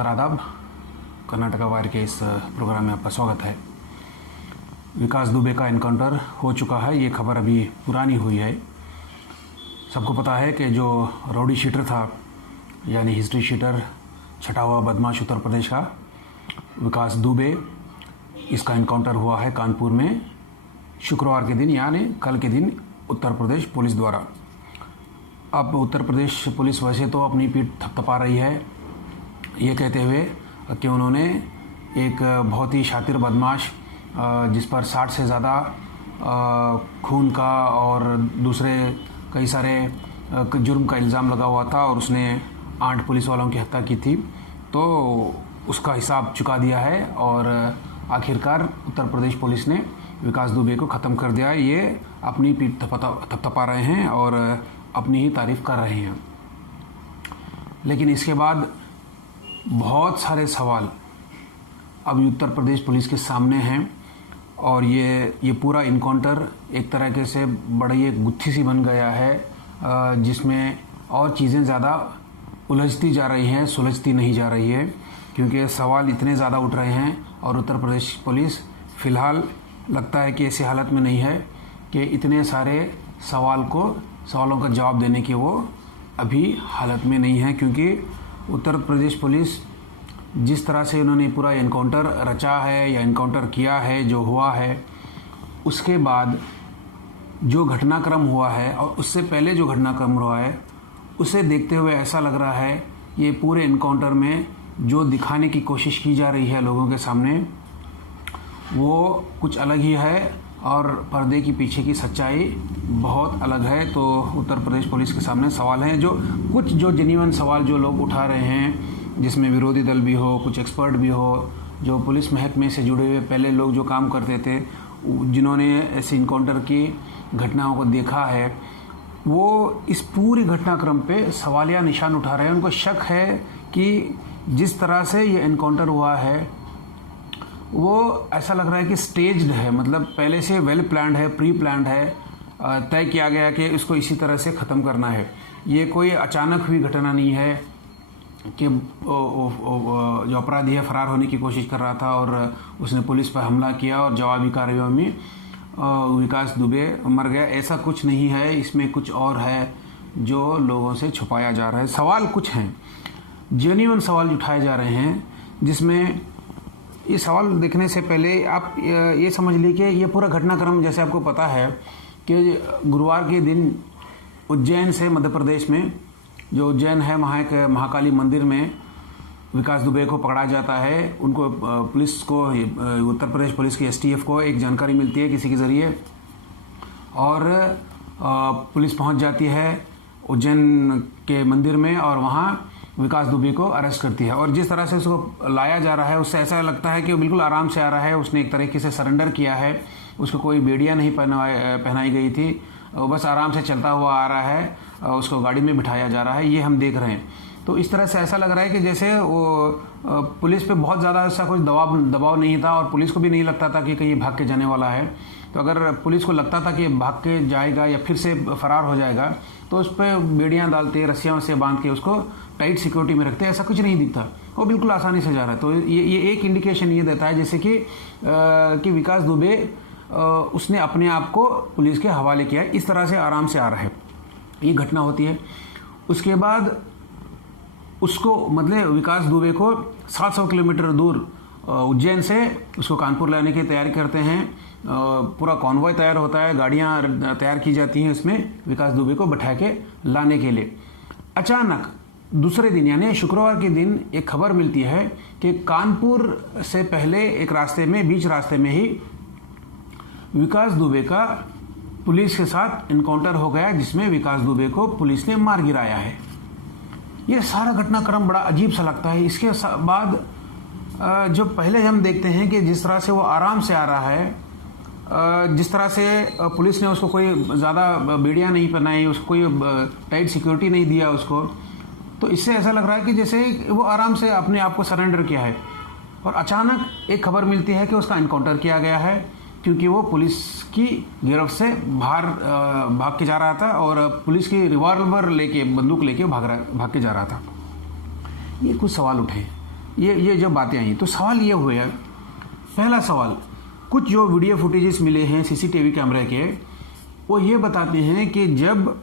नमस्कार, आदाब। कर्नाटका वायर के इस प्रोग्राम में आपका स्वागत है। विकास दुबे का एनकाउंटर हो चुका है। ये खबर अभी पुरानी हुई है। सबको पता है कि जो राउडी शीटर था, यानी हिस्ट्री शीटर, छटा हुआ बदमाश उत्तर प्रदेश का विकास दुबे, इसका एनकाउंटर हुआ है कानपुर में शुक्रवार के दिन, यानी कल के दिन उत्तर प्रदेश पुलिस द्वारा। अब उत्तर प्रदेश पुलिस वैसे तो अपनी पीठ थपथपा रही है, ये कहते हुए कि उन्होंने एक बहुत ही शातिर बदमाश जिस पर 60 से ज़्यादा खून का और दूसरे कई सारे जुर्म का इल्ज़ाम लगा हुआ था और उसने 8 पुलिस वालों की हत्या की थी, तो उसका हिसाब चुका दिया है और आखिरकार उत्तर प्रदेश पुलिस ने विकास दुबे को ख़त्म कर दिया। ये अपनी पीठ थपथपा रहे हैं और अपनी ही तारीफ़ कर रहे हैं। लेकिन इसके बाद बहुत सारे सवाल अभी उत्तर प्रदेश पुलिस के सामने हैं और ये पूरा इनकाउंटर एक तरीके से बड़ी एक गुत्थी सी बन गया है, जिसमें और चीज़ें ज़्यादा उलझती जा रही हैं, सुलझती नहीं जा रही है, क्योंकि सवाल इतने ज़्यादा उठ रहे हैं और उत्तर प्रदेश पुलिस फ़िलहाल लगता है कि ऐसी हालत में नहीं है कि इतने सारे सवालों का जवाब देने की वो अभी हालत में नहीं है। क्योंकि उत्तर प्रदेश पुलिस जिस तरह से उन्होंने पूरा एनकाउंटर रचा है या एनकाउंटर किया है, जो हुआ है, उसके बाद जो घटनाक्रम हुआ है और उससे पहले जो घटनाक्रम हुआ है, उसे देखते हुए ऐसा लग रहा है ये पूरे एनकाउंटर में जो दिखाने की कोशिश की जा रही है लोगों के सामने, वो कुछ अलग ही है और पर्दे की पीछे की सच्चाई बहुत अलग है। तो उत्तर प्रदेश पुलिस के सामने सवाल हैं, जो जेन्युइन सवाल जो लोग उठा रहे हैं, जिसमें विरोधी दल भी हो, कुछ एक्सपर्ट भी हो, जो पुलिस महकमे से जुड़े हुए पहले लोग जो काम करते थे, जिन्होंने ऐसे इनकाउंटर की घटनाओं को देखा है, वो इस पूरी घटनाक्रम पे सवालिया निशान उठा रहे हैं। उनको शक है कि जिस तरह से ये इनकाउंटर हुआ है वो ऐसा लग रहा है कि स्टेज्ड है, मतलब पहले से वेल प्लान्ड है, प्री प्लान्ड है, तय किया गया कि इसको इसी तरह से ख़त्म करना है। ये कोई अचानक हुई घटना नहीं है कि जो अपराधी है फरार होने की कोशिश कर रहा था और उसने पुलिस पर हमला किया और जवाबी कार्रवाई में विकास दुबे मर गया। ऐसा कुछ नहीं है, इसमें कुछ और है जो लोगों से छुपाया जा रहा है। सवाल कुछ हैं, जेन्युइन सवाल उठाए जा रहे हैं, जिसमें ये सवाल देखने से पहले आप ये समझ लीजिए कि ये पूरा घटनाक्रम, जैसे आपको पता है कि गुरुवार के दिन उज्जैन से मध्य प्रदेश में, जो उज्जैन है, वहाँ एक महाकाली मंदिर में विकास दुबे को पकड़ा जाता है। उनको पुलिस को, उत्तर प्रदेश पुलिस की STF को एक जानकारी मिलती है किसी के ज़रिए और पुलिस पहुँच जाती है उज्जैन के मंदिर में और वहाँ विकास दुबे को अरेस्ट करती है। और जिस तरह से उसको लाया जा रहा है, उससे ऐसा लगता है कि वो बिल्कुल आराम से आ रहा है, उसने एक तरीके से सरेंडर किया है, उसको कोई बेड़ियाँ नहीं पहनाई गई थी, वो बस आराम से चलता हुआ आ रहा है, उसको गाड़ी में बिठाया जा रहा है, ये हम देख रहे हैं। तो इस तरह से ऐसा लग रहा है कि जैसे वो पुलिस पे बहुत ज़्यादा ऐसा कुछ दबाव नहीं था और पुलिस को भी नहीं लगता था कि कहीं भाग के जाने वाला है। तो अगर पुलिस को लगता था कि भाग के जाएगा या फिर से फरार हो जाएगा, तो उस पर बेड़ियाँ डालते, रस्सियों से बांध के उसको टाइट सिक्योरिटी में रखते, ऐसा कुछ नहीं दिखता, वो बिल्कुल आसानी से जा रहा है। तो ये एक इंडिकेशन ये देता है जैसे कि विकास दुबे उसने अपने आप को पुलिस के हवाले किया, इस तरह से आराम से आ रहा है। ये घटना होती है। उसके बाद उसको, मतलब विकास दुबे को 700 किलोमीटर दूर उज्जैन से उसको कानपुर लाने की तैयारी करते हैं। पूरा कॉन्वॉय तैयार होता है, गाड़ियां तैयार की जाती हैं उसमें विकास दुबे को बैठा के लाने के लिए। अचानक दूसरे दिन, यानी शुक्रवार के दिन, एक खबर मिलती है कि कानपुर से पहले एक रास्ते में, बीच रास्ते में ही विकास दुबे का पुलिस के साथ इनकाउंटर हो गया, जिसमें विकास दुबे को पुलिस ने मार गिराया है। ये सारा घटनाक्रम बड़ा अजीब सा लगता है। इसके बाद जो पहले हम देखते हैं कि जिस तरह से वो आराम से आ रहा है, जिस तरह से पुलिस ने उसको कोई ज़्यादा बेड़ियाँ नहीं पहनाई, उसको कोई टाइट सिक्योरिटी नहीं दिया उसको, तो इससे ऐसा लग रहा है कि जैसे वो आराम से अपने आप को सरेंडर किया है। और अचानक एक खबर मिलती है कि उसका इनकाउंटर किया गया है, क्योंकि वो पुलिस की गिरफ्त से बाहर भाग के जा रहा था और पुलिस की रिवॉल्वर लेके, बंदूक लेके भाग के जा रहा था। ये कुछ सवाल उठे। ये जब बातें आई तो सवाल ये हुआ, पहला सवाल, कुछ जो वीडियो फुटेजेस मिले हैं सीसीटीवी कैमरे के, वो ये बताते हैं कि जब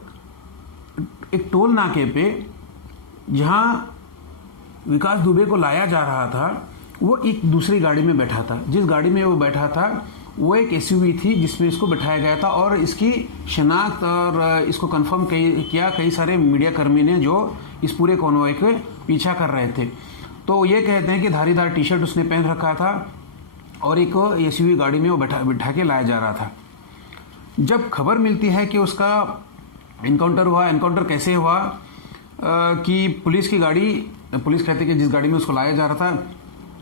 एक टोल नाके पे जहाँ विकास दुबे को लाया जा रहा था, वो एक दूसरी गाड़ी में बैठा था। जिस गाड़ी में वो बैठा था वो एक एसयूवी थी जिसमें इसको बैठाया गया था, और इसकी शनाख्त और इसको कंफर्म किया कई सारे मीडिया कर्मी ने जो इस पूरे कॉन्वॉय के पीछा कर रहे थे। तो ये कहते हैं कि धारीदार टी शर्ट उसने पहन रखा था और एक एसयूवी गाड़ी में वो बैठा के लाया जा रहा था। जब खबर मिलती है कि उसका एनकाउंटर हुआ, एनकाउंटर कैसे हुआ कि पुलिस की गाड़ी, पुलिस कहते हैं कि जिस गाड़ी में उसको लाया जा रहा था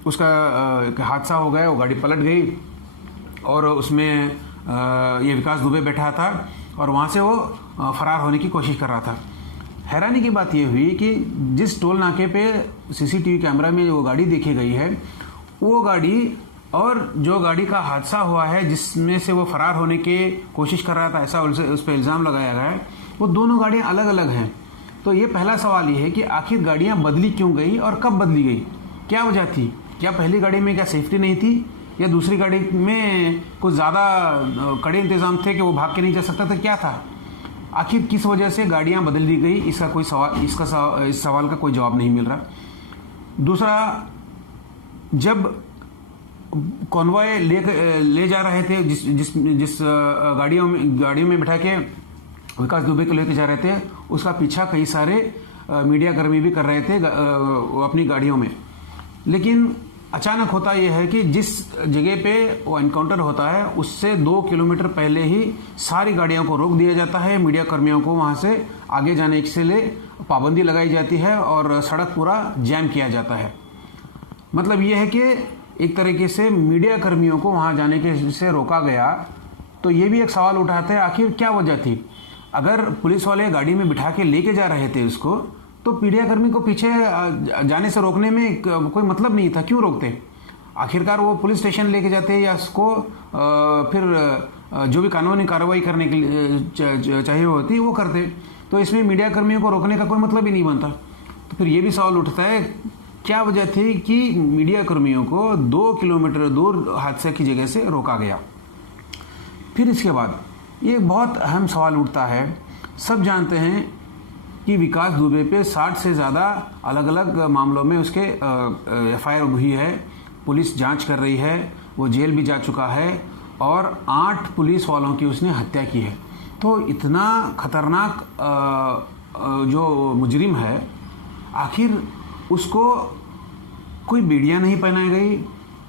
उसका हादसा हो गया, वो गाड़ी पलट गई और उसमें ये विकास दुबे बैठा था और वहाँ से वो फरार होने की कोशिश कर रहा था। हैरानी की बात ये हुई कि जिस टोल नाके पे सीसीटीवी कैमरा में वो गाड़ी देखी गई है, वो गाड़ी और जो गाड़ी का हादसा हुआ है जिसमें से वो फरार होने की कोशिश कर रहा था, ऐसा उस पर इल्ज़ाम लगाया गया है, वो दोनों गाड़ियाँ अलग अलग हैं। तो ये पहला सवाल ये है कि आखिर गाड़ियाँ बदली क्यों गई और कब बदली गई, क्या वजह थी? क्या पहली गाड़ी में क्या सेफ्टी नहीं थी, या दूसरी गाड़ी में कुछ ज़्यादा कड़े इंतज़ाम थे कि वो भाग के नहीं जा सकता था, क्या था? आखिर किस वजह से गाड़ियाँ बदल दी गई, इसका कोई सवाल, इस सवाल का कोई जवाब नहीं मिल रहा। दूसरा, जब कॉन्वॉय ले जा रहे थे, जिस गाड़ियों में बैठा के विकास दुबे को लेकर जा रहे थे, उसका पीछा कई सारे मीडिया कर्मी भी कर रहे थे अपनी गाड़ियों में। लेकिन अचानक होता यह है कि जिस जगह पे वो एनकाउंटर होता है उससे 2 किलोमीटर पहले ही सारी गाड़ियों को रोक दिया जाता है। मीडिया कर्मियों को वहाँ से आगे जाने के लिए पाबंदी लगाई जाती है और सड़क पूरा जैम किया जाता है। मतलब यह है कि एक तरीके से मीडिया कर्मियों को वहाँ जाने के से रोका गया। तो ये भी एक सवाल उठाता है, आखिर क्या वजह थी? अगर पुलिस वाले गाड़ी में बिठा के लेके जा रहे थे उसको, तो मीडियाकर्मी को पीछे जाने से रोकने में कोई मतलब नहीं था, क्यों रोकते? आखिरकार वो पुलिस स्टेशन लेके जाते या उसको फिर जो भी कानूनी कार्रवाई करने के लिए चाहिए होती वो करते। तो इसमें मीडियाकर्मियों को रोकने का कोई मतलब ही नहीं बनता। तो फिर ये भी सवाल उठता है, क्या वजह थी कि मीडियाकर्मियों को 2 किलोमीटर दूर हादसे की जगह से रोका गया? फिर इसके बाद ये बहुत अहम सवाल उठता है, सब जानते हैं कि विकास दुबे पे 60 से ज़्यादा अलग अलग मामलों में उसके एफआईआर हुई है, पुलिस जांच कर रही है, वो जेल भी जा चुका है और 8 पुलिस वालों की उसने हत्या की है। तो इतना खतरनाक जो मुजरिम है, आखिर उसको कोई बेड़ियाँ नहीं पहनाई गई,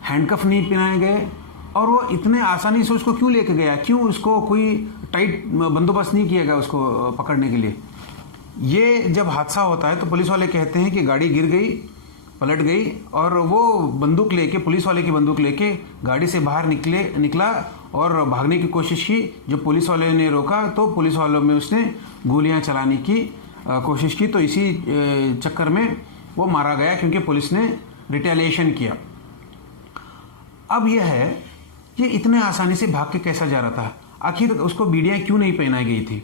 हैंडकफ नहीं पहनाए गए, और वो इतने आसानी से उसको क्यों लेके गया? क्यों उसको कोई टाइट बंदोबस्त नहीं किया गया उसको पकड़ने के लिए? ये जब हादसा होता है तो पुलिस वाले कहते हैं कि गाड़ी गिर गई, पलट गई, और वो बंदूक लेके, पुलिस वाले की बंदूक लेके गाड़ी से बाहर निकला और भागने की कोशिश की। जब पुलिस वाले ने रोका तो पुलिस वालों में उसने गोलियां चलाने की कोशिश की। तो इसी चक्कर में वो मारा गया क्योंकि पुलिस ने रिटेलिएशन किया। अब यह है कि इतने आसानी से भाग के कैसा जा रहा था? आखिर उसको बीड़ियाँ क्यों नहीं पहनाई गई थी?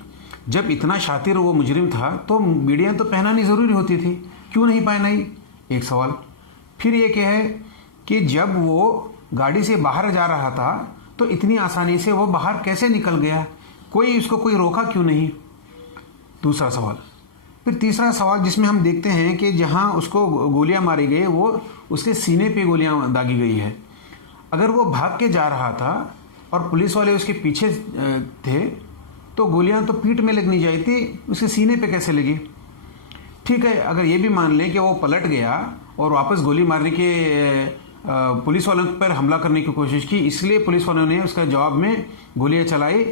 जब इतना शातिर वो मुजरिम था तो बीड़ियाँ तो पहनानी ज़रूरी होती थी, क्यों नहीं पहनाई? एक सवाल। फिर ये क्या है कि जब वो गाड़ी से बाहर जा रहा था तो इतनी आसानी से वो बाहर कैसे निकल गया? कोई रोका क्यों नहीं? दूसरा सवाल। फिर तीसरा सवाल जिसमें हम देखते हैं कि जहाँ उसको गोलियाँ मारी गई वो उसके सीने पे गोलियाँ दागी गई है। अगर वो भाग के जा रहा था और पुलिस वाले उसके पीछे थे तो गोलियां तो पीठ में लगनी चाहिए थी, उसके सीने पे कैसे लगी? ठीक है, अगर ये भी मान लें कि वो पलट गया और वापस गोली मारने के पुलिस वालों पर हमला करने की कोशिश की, इसलिए पुलिस वालों ने उसका जवाब में गोलियां चलाई,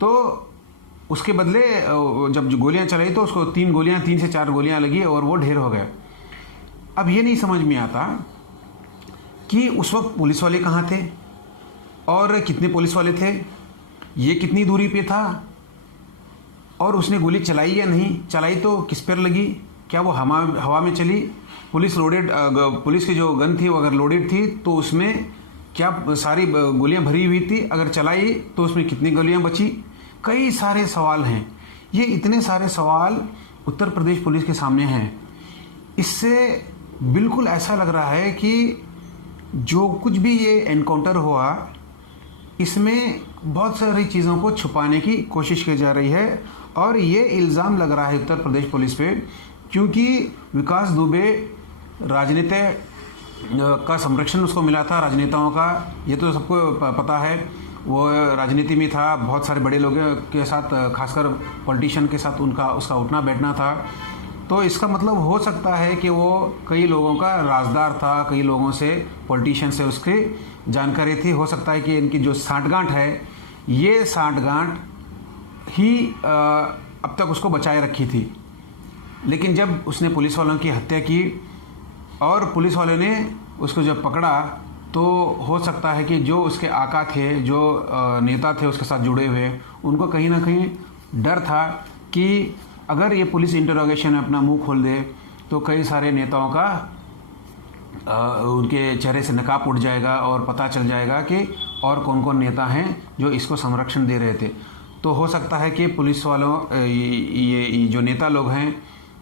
तो उसके बदले जब गोलियां चलाई तो उसको 3 से 4 गोलियां लगी और वो ढेर हो गया। अब ये नहीं समझ में आता कि उस वक्त पुलिस वाले कहाँ थे और कितने पुलिस वाले थे, ये कितनी दूरी पे था, और उसने गोली चलाई या नहीं चलाई, तो किस पर लगी? क्या वो हवा में चली? पुलिस की जो गन थी वो अगर लोडेड थी तो उसमें क्या सारी गोलियां भरी हुई थी? अगर चलाई तो उसमें कितनी गोलियां बची? कई सारे सवाल हैं। ये इतने सारे सवाल उत्तर प्रदेश पुलिस के सामने हैं। इससे बिल्कुल ऐसा लग रहा है कि जो कुछ भी ये एनकाउंटर हुआ इसमें बहुत सारी चीज़ों को छुपाने की कोशिश की जा रही है और ये इल्ज़ाम लग रहा है उत्तर प्रदेश पुलिस पे, क्योंकि विकास दुबे राजनीति का संरक्षण उसको मिला था, राजनेताओं का, ये तो सबको पता है। वो राजनीति में था, बहुत सारे बड़े लोगों के साथ, खासकर पॉलिटिशियन के साथ उसका उठना बैठना था। तो इसका मतलब हो सकता है कि वो कई लोगों का राजदार था, कई लोगों से, पॉलिटिशियन से उसकी जानकारी थी। हो सकता है कि इनकी जो साठगांठ है, ये साठगांठ ही अब तक उसको बचाए रखी थी। लेकिन जब उसने पुलिस वालों की हत्या की और पुलिस वालों ने उसको जब पकड़ा, तो हो सकता है कि जो उसके आका थे, जो नेता थे उसके साथ जुड़े हुए, उनको कहीं ना कहीं डर था कि अगर ये पुलिस इंटरोगेशन में अपना मुंह खोल दे तो कई सारे नेताओं का उनके चेहरे से नकाब उठ जाएगा और पता चल जाएगा कि और कौन कौन नेता हैं जो इसको संरक्षण दे रहे थे। तो हो सकता है कि पुलिस वालों, ये जो नेता लोग हैं,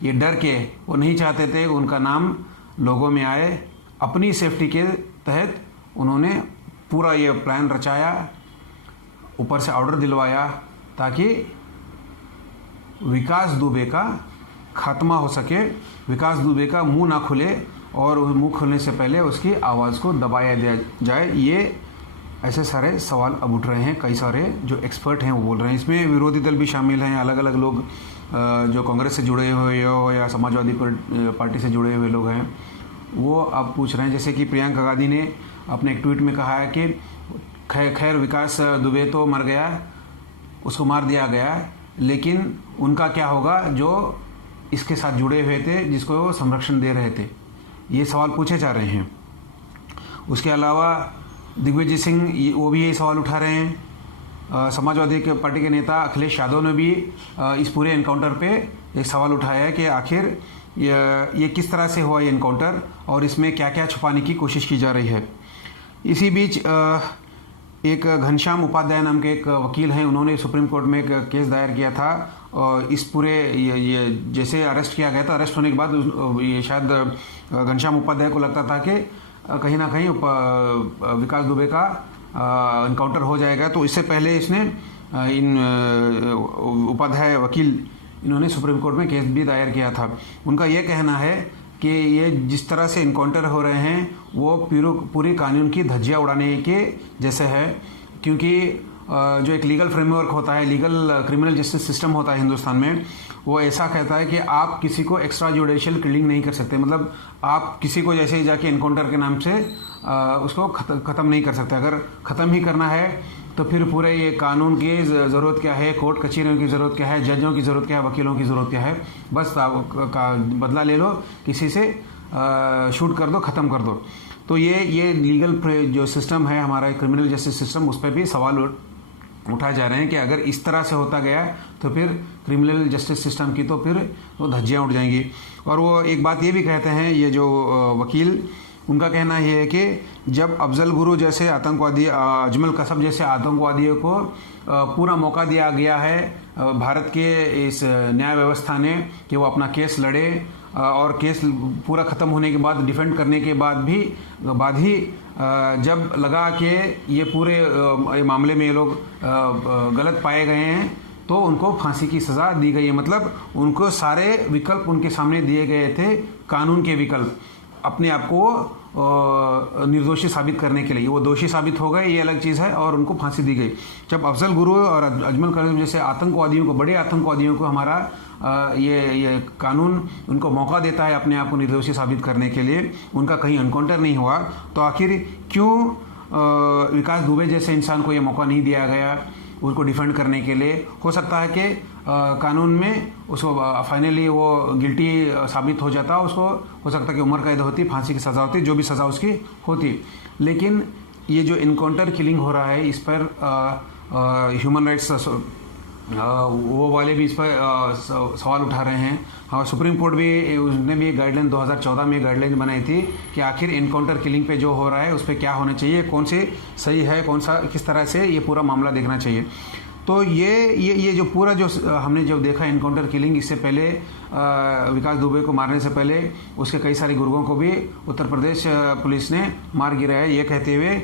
ये डर के वो नहीं चाहते थे उनका नाम लोगों में आए। अपनी सेफ्टी के तहत उन्होंने पूरा ये प्लान रचाया, ऊपर से ऑर्डर दिलवाया ताकि विकास दुबे का खात्मा हो सके, विकास दुबे का मुंह ना खुले और मुंह खुलने से पहले उसकी आवाज़ को दबाया दिया जाए। ये ऐसे सारे सवाल अब उठ रहे हैं, कई सारे जो एक्सपर्ट हैं वो बोल रहे हैं। इसमें विरोधी दल भी शामिल हैं, अलग अलग लोग जो कांग्रेस से जुड़े हुए हो या समाजवादी पार्टी से जुड़े हुए लोग हैं, वो अब पूछ रहे हैं। जैसे कि प्रियंका गांधी ने अपने एक ट्वीट में कहा है कि खैर विकास दुबे तो मर गया, उसको मार दिया गया, लेकिन उनका क्या होगा जो इसके साथ जुड़े हुए थे, जिसको वो संरक्षण दे रहे थे। ये सवाल पूछे जा रहे हैं। उसके अलावा दिग्विजय सिंह वो भी यही सवाल उठा रहे हैं। समाजवादी पार्टी के नेता अखिलेश यादव ने भी इस पूरे एनकाउंटर पे एक सवाल उठाया है कि आखिर ये किस तरह से हुआ ये एनकाउंटर और इसमें क्या क्या छुपाने की कोशिश की जा रही है। इसी बीच एक घनश्याम उपाध्याय नाम के एक वकील हैं, उन्होंने सुप्रीम कोर्ट में एक केस दायर किया था और इस पूरे ये जैसे अरेस्ट किया गया था, अरेस्ट होने के बाद ये शायद घनश्याम उपाध्याय को लगता था कि कहीं ना कहीं विकास दुबे का एनकाउंटर हो जाएगा। तो इससे पहले इसने इन उपाध्याय वकील, इन्होंने सुप्रीम कोर्ट में केस भी दायर किया था। उनका ये कहना है कि ये जिस तरह से इनकाउंटर हो रहे हैं वो पूरी कानून की धज्जियाँ उड़ाने के जैसे है, क्योंकि जो एक लीगल फ्रेमवर्क होता है, लीगल क्रिमिनल जस्टिस सिस्टम होता है हिंदुस्तान में, वो ऐसा कहता है कि आप किसी को एक्स्ट्रा जुडिशियल किलिंग नहीं कर सकते। मतलब आप किसी को जैसे ही जाके इनकाउंटर के नाम से उसको ख़त्म नहीं कर सकते। अगर ख़त्म ही करना है तो फिर पूरे ये कानून की ज़रूरत क्या है, कोर्ट कचहरियों की ज़रूरत क्या है, जजों की ज़रूरत क्या है, वकीलों की ज़रूरत क्या है, बस का बदला ले लो, किसी से शूट कर दो, ख़त्म कर दो। तो ये लीगल जो सिस्टम है हमारा क्रिमिनल जस्टिस सिस्टम, उस पर भी सवाल उठाए जा रहे हैं कि अगर इस तरह से होता गया तो फिर क्रिमिनल जस्टिस सिस्टम की तो फिर वो धज्जियाँ उड़ जाएंगी। और वो एक बात ये भी कहते हैं, ये जो वकील, उनका कहना यह है कि जब अफजल गुरु जैसे आतंकवादी, अजमल कसब जैसे आतंकवादियों को पूरा मौका दिया गया है भारत के इस न्याय व्यवस्था ने कि वो अपना केस लड़े और केस पूरा ख़त्म होने के बाद डिफेंड करने के बाद ही जब लगा कि ये पूरे मामले में ये लोग गलत पाए गए हैं तो उनको फांसी की सज़ा दी गई है। मतलब उनको सारे विकल्प उनके सामने दिए गए थे, कानून के विकल्प, अपने आप को निर्दोषी साबित करने के लिए। वो दोषी साबित हो गए, ये अलग चीज़ है, और उनको फांसी दी गई। जब अफजल गुरु और अजमल कसब जैसे आतंकवादियों को, बड़े आतंकवादियों को हमारा ये कानून उनको मौका देता है अपने आप को निर्दोषी साबित करने के लिए, उनका कहीं एनकाउंटर नहीं हुआ, तो आखिर क्यों विकास दुबे जैसे इंसान को ये मौका नहीं दिया गया उसको डिफेंड करने के लिए। हो सकता है कि कानून में उसको फाइनली वो गिल्टी साबित हो जाता, उसको हो सकता है कि उम्र कैद होती, फांसी की सज़ा होती, जो भी सज़ा उसकी होती। लेकिन ये जो इनकाउंटर किलिंग हो रहा है, इस पर ह्यूमन राइट्स वो वाले भी इस पर सवाल उठा रहे हैं। हाँ, सुप्रीम कोर्ट भी, उसने भी गाइडलाइन 2014 में गाइडलाइन बनाई थी कि आखिर इनकाउंटर किलिंग पे जो हो रहा है उस पर क्या होना चाहिए, कौन से सही है, कौन सा किस तरह से ये पूरा मामला देखना चाहिए। तो ये जो पूरा जो हमने जब देखा इनकाउंटर किलिंग, इससे पहले विकास दुबे को मारने से पहले उसके कई सारे गुर्गों को भी उत्तर प्रदेश पुलिस ने मार गिराया है, ये कहते हुए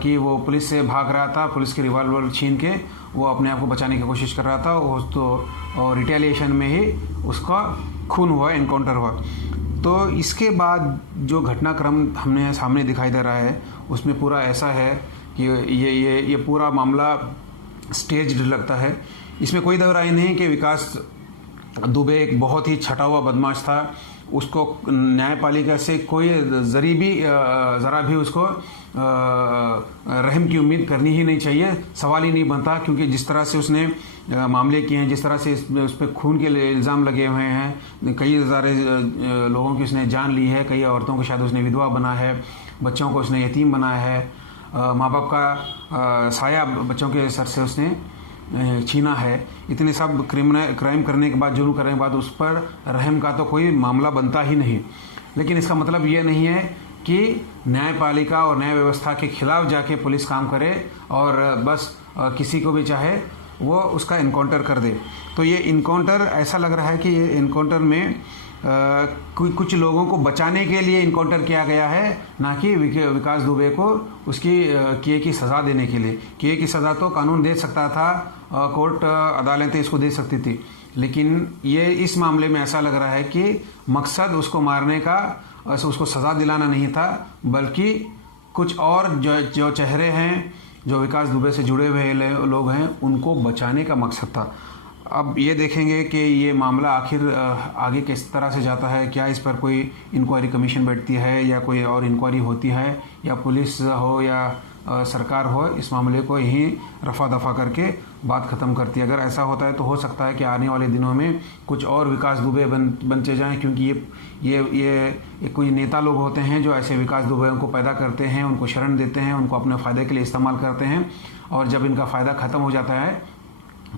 कि वो पुलिस से भाग रहा था, पुलिस के रिवॉल्वर छीन के वो अपने आप को बचाने की कोशिश कर रहा था। वो तो रिटेलिएशन में ही उसका खून हुआ, इनकाउंटर हुआ। तो इसके बाद जो घटनाक्रम हमने सामने दिखाई दे रहा है उसमें पूरा ऐसा है कि ये पूरा मामला स्टेज्ड लगता है। इसमें कोई दो राय नहीं कि विकास दुबे एक बहुत ही छटा हुआ बदमाश था। उसको न्यायपालिका से कोई ज़रा भी उसको रहम की उम्मीद करनी ही नहीं चाहिए, सवाल ही नहीं बनता। क्योंकि जिस तरह से उसने मामले किए हैं, जिस तरह से उस पर खून के इल्ज़ाम लगे हुए हैं, कई सारे लोगों की उसने जान ली है, कई औरतों को शायद उसने विधवा बनाया है, बच्चों को उसने यतीम बनाया है, माँ बाप का साया बच्चों के सर से उसने छीना है। इतने सब क्राइम करने के बाद, जुर्म करने के बाद उस पर रहम का तो कोई मामला बनता ही नहीं। लेकिन इसका मतलब ये नहीं है कि न्यायपालिका और न्याय व्यवस्था के खिलाफ जाके पुलिस काम करे और बस किसी को भी चाहे वो उसका इनकाउंटर कर दे। तो ये इनकाउंटर ऐसा लग रहा है कि ये इनकाउंटर में कुछ लोगों को बचाने के लिए इनकाउंटर किया गया है, ना कि विकास दुबे को उसकी किए की सज़ा देने के लिए। किए की सज़ा तो कानून दे सकता था, कोर्ट अदालतें इसको दे सकती थी, लेकिन ये इस मामले में ऐसा लग रहा है कि मकसद उसको मारने का, उसको सज़ा दिलाना नहीं था, बल्कि कुछ और जो चेहरे हैं, जो विकास दुबे से जुड़े हुए लोग हैं, उनको बचाने का मकसद था। अब ये देखेंगे कि ये मामला आखिर आगे किस तरह से जाता है। क्या इस पर कोई इंक्वायरी कमीशन बैठती है या कोई और इंक्वायरी होती है, या पुलिस हो या सरकार हो इस मामले को यहीं रफा दफा करके बात ख़त्म करती है। अगर ऐसा होता है तो हो सकता है कि आने वाले दिनों में कुछ और विकास दुबे बनते जाएं, क्योंकि ये कोई नेता लोग होते हैं जो ऐसे विकास दुबे को पैदा करते हैं, उनको शरण देते हैं, उनको अपने फ़ायदे के लिए इस्तेमाल करते हैं, और जब इनका फ़ायदा ख़त्म हो जाता है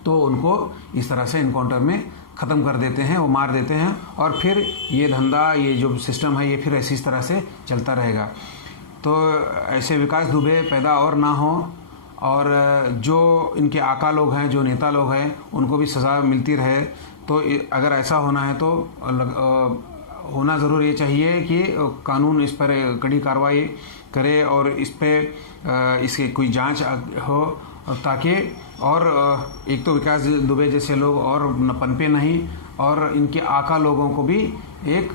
तो उनको इस तरह से इनकाउंटर में ख़त्म कर देते हैं, वो मार देते हैं, और फिर ये धंधा, ये जो सिस्टम है, ये फिर इस तरह से चलता रहेगा। तो ऐसे विकास दुबे पैदा और ना हो, और जो इनके आका लोग हैं, जो नेता लोग हैं, उनको भी सज़ा मिलती रहे। तो अगर ऐसा होना है तो होना ज़रूर ये चाहिए कि कानून इस पर कड़ी कार्रवाई करे और इस पर इसकी कोई जांच हो, ताकि और एक तो विकास दुबे जैसे लोग और पनपे नहीं, और इनके आका लोगों को भी एक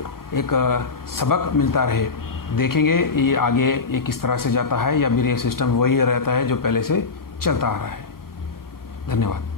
सबक मिलता रहे। देखेंगे ये आगे ये किस तरह से जाता है, या फिर ये सिस्टम वही रहता है जो पहले से चलता आ रहा है। धन्यवाद।